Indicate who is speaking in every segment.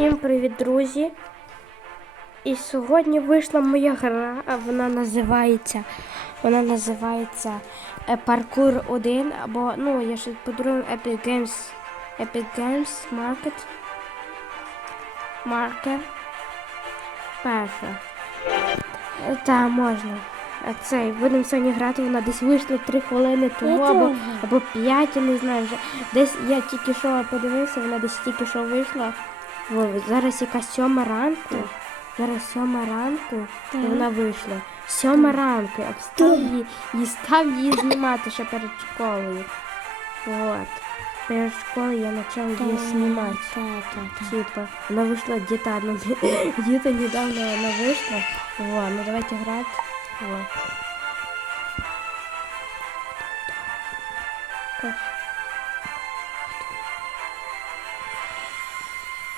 Speaker 1: Всім привіт, друзі! І сьогодні вийшла моя гра, а вона називається. Вона називається е, Паркур 1 або ну, я ще подарую Epic Games Epic Games Market. Marker. Перша. Е, Та можна. А цей, будемо сьогодні грати, вона десь вийшла 3 хвилини тому, або, або 5, я не знаю вже. Десь я тільки що подивився, вона десь тільки що вийшла. О, зараз якась сьома ранку. Зараз сьома ранку, і вона вийшла. Сьома ранку, я встав її, і став її знімати ще перед школою. От. Перед школою я почав її знімати. Типа, она вышла где-то, одно- где-то недавно она вышла. Вот, ну давайте играть. Вот.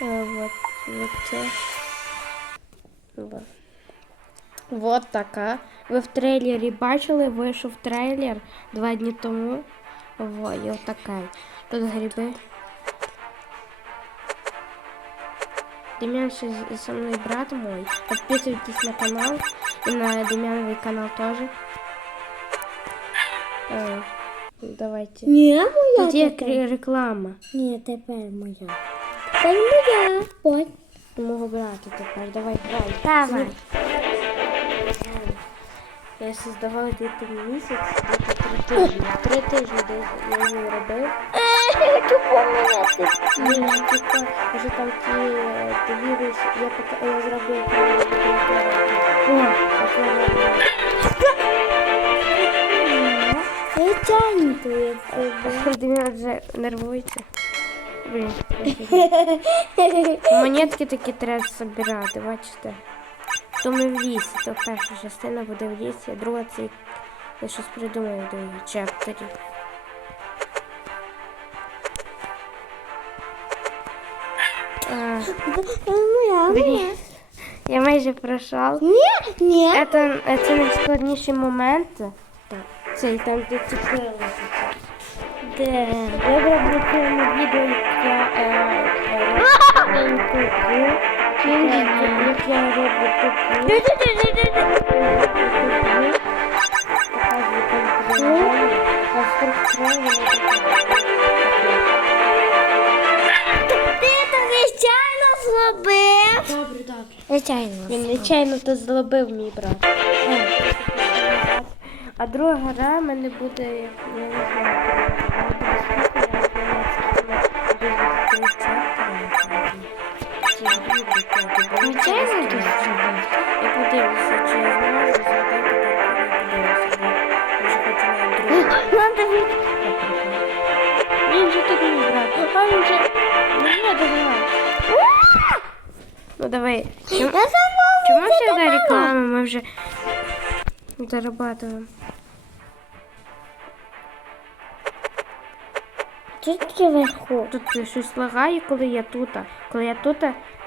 Speaker 1: Вот, вот це. Вот. Вот така. Ви в трейлері бачили, вийшов трейлер два дні тому. Вот, і отака. Тут гриби. Демьян ще з- со мной брат мой. Подписывайтесь на канал. И на Демьяновый канал тоже. Э, давайте.
Speaker 2: Ні, моя
Speaker 1: Тут є
Speaker 2: тепер.
Speaker 1: кре- реклама.
Speaker 2: Ні, тепер моя. Тепер моя. Ось.
Speaker 1: Мого брата тепер. Давай, грай.
Speaker 2: Давай.
Speaker 1: Я создавала где-то місяць, где-то три тижні. Три тижні десь я її робив.
Speaker 2: Я хочу поміняти.
Speaker 1: Ні, типа, вже там ті, е, ти вірус, я пока я зробив. О,
Speaker 2: Я тягну твоє себе.
Speaker 1: Дем'ян вже нервується. Блін. Монетки такі треба збирати, бачите. То ми в лісі, то перша частина буде в лісі, а друга це я щось придумаю другій чаптері. Блін, я майже пройшов.
Speaker 2: Ні, ні.
Speaker 1: Це, це найскладніший момент. Так, цей там, де цукрили. Де я роблю цьому відео, як я роблю куку. Як я роблю куку.
Speaker 2: Ти це звичайно зробив.
Speaker 1: Добре, добре.
Speaker 2: Звичайно.
Speaker 1: Він нечайно то злобив мій брат. А друга гра в мене буде, як я не знаю,
Speaker 2: Звичайно ти зробив.
Speaker 1: Я подивлюся, чи я зможу зробити так, я подивлюся. бо Вже хочу на другу.
Speaker 2: Надо від...
Speaker 1: Він же тут мій брат. А він же... Ну, я догнав. Ну, давай. Чому,
Speaker 2: Я сама
Speaker 1: чому всегда реклама? Ми вже зарабатываем.
Speaker 2: Тут таке вверху.
Speaker 1: Тут щось лагає, коли я тут. Коли я тут,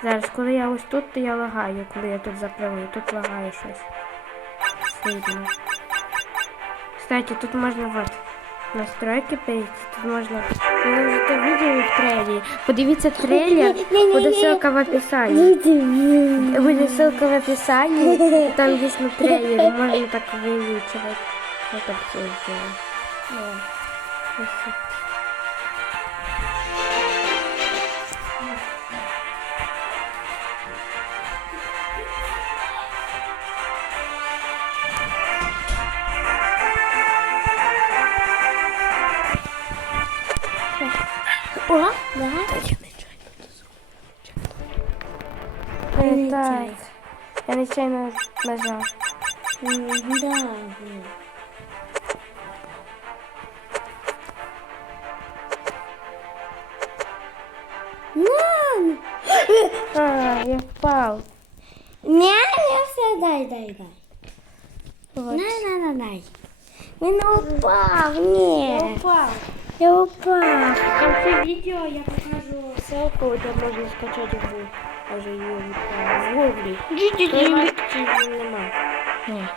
Speaker 1: зараз, коли я ось тут, то я лагаю, коли я тут запливаю. Тут лагає щось. Сильно. Кстати, тут можна вот настройки перейти. Тут можна. Ви вже то відео в трейлері. Подивіться трейлер,
Speaker 2: Ні-ні-ні.
Speaker 1: буде ссылка в описании. Буде ссылка в описании. Там есть на трейлере, можно так вылучивать. Вот так все сделаем.
Speaker 2: О,
Speaker 1: Я нечаянно нажал.
Speaker 2: Да. Мам!
Speaker 1: А, я впал.
Speaker 2: Не, не все, дай, дай, дай.
Speaker 1: Вот.
Speaker 2: Дай, дай, дай, дай. Він упав, ні.
Speaker 1: упал.
Speaker 2: Я упав.
Speaker 1: В конце видео я покажу ссылку, где можно скачать игру. Даже ее в гугле. Ні. нема.
Speaker 2: Ні.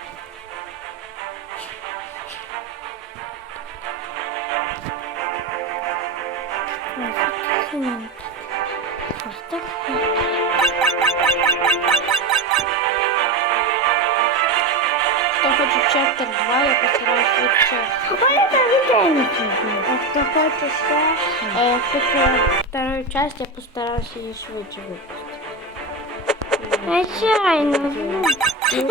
Speaker 2: Так.
Speaker 1: Хто хоче чаптер 2, я постараюсь швидше.
Speaker 2: Ой, это виделица.
Speaker 1: А хто хоче ще, е, хоче вторую часть, я постараюсь її швидше випустити.
Speaker 2: Нечаянно.
Speaker 1: Ну, через,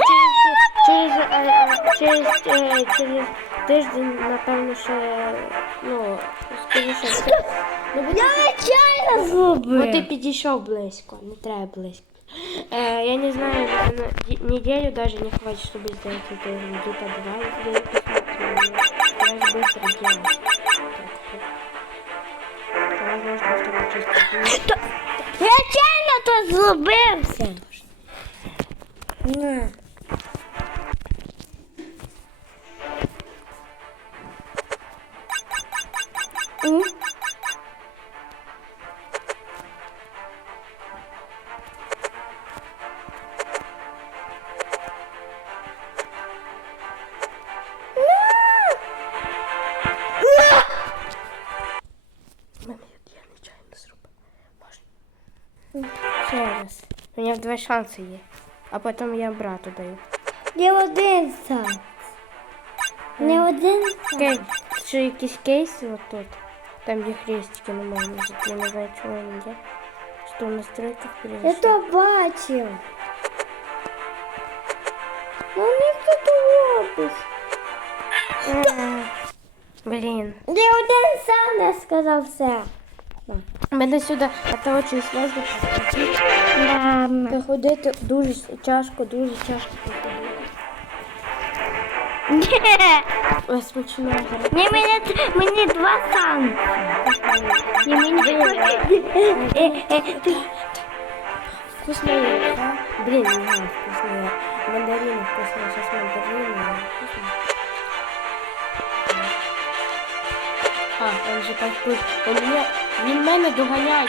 Speaker 1: через, е, е, через, е, через тиждень, напевно, ще, ну, скоріше, все. Ну, бо ти-
Speaker 2: Я нечаянно
Speaker 1: Бо ти
Speaker 2: зробив.
Speaker 1: підійшов близько, не треба близько. Е, я не знаю, на, на ді- неделю даже не хватит, чтобы сделать это. Где-то два я посмотрю. Давай быстро делать. Давай можно вторую часть.
Speaker 2: То- Нечаянно то зробився. На. М?
Speaker 1: Мама, я нечаянно зробив. Можна? Ще раз. У мене два шанси є А потім я брату даю.
Speaker 2: Не один сам. Не один сам.
Speaker 1: Кей, ще якісь кейси от тут. Там є хрестики на моєму житті. Я не знаю, чого вони є. Що в настройках
Speaker 2: Я
Speaker 1: перезайшов.
Speaker 2: то бачив. Ну ніхто то робить.
Speaker 1: Е, Блін.
Speaker 2: Я один сам не сказав все.
Speaker 1: Мене сюди, а то дуже сложно
Speaker 2: Мама.
Speaker 1: Приходити дуже тяжко, дуже тяжко приходити.
Speaker 2: Ні,
Speaker 1: Ось смачно зараз.
Speaker 2: Ні, мені, мені два сам. Ні, мені Е, е, ти-
Speaker 1: Вкусная, да? Блин, не знаю, вкусная. Мандарины вкусные, сейчас мандарины. вкусные. А, он же почти... Он меня... Він мене доганяє.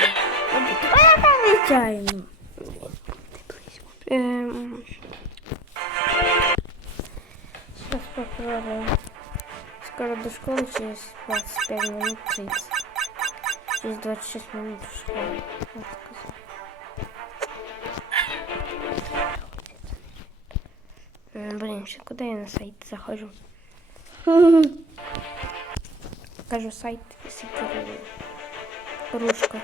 Speaker 2: Я нечаянно.
Speaker 1: Эм... Сейчас попробуем. Скоро до школы через 25 минут 30. Через 26 минут сказать. М, Блин, ще куда я на сайт захожу? Покажу сайт секретаря. Рушка.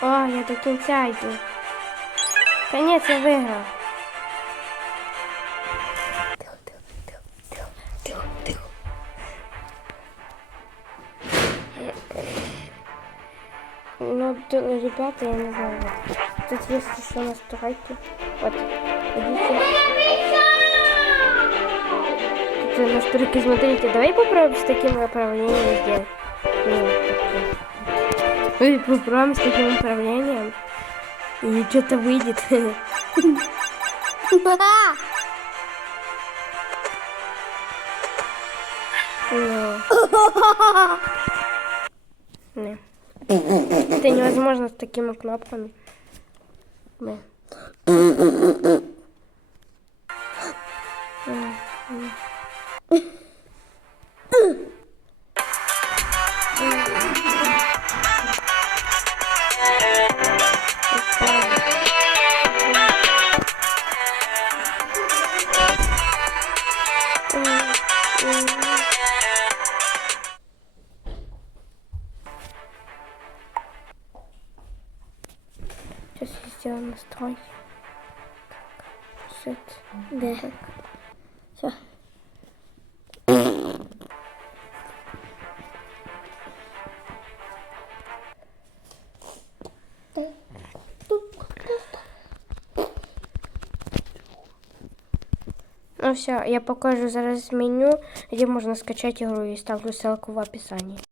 Speaker 1: О, я до кінця йду. Конець я виграв. Ну, ребята, я не знаю. Тут есть еще настройки. Вот. Видите? Тут настройки, смотрите. Давай попробуем с таким управлением сделать. Нет. Ой, попробуем с таким управлением. И что-то выйдет. Ну. Не. Это невозможно с такими кнопками. Да. Настройки. Сет.
Speaker 2: Да. Все.
Speaker 1: Ну все, я покажу зараз меню, где можно скачать игру и ставлю ссылку в описании.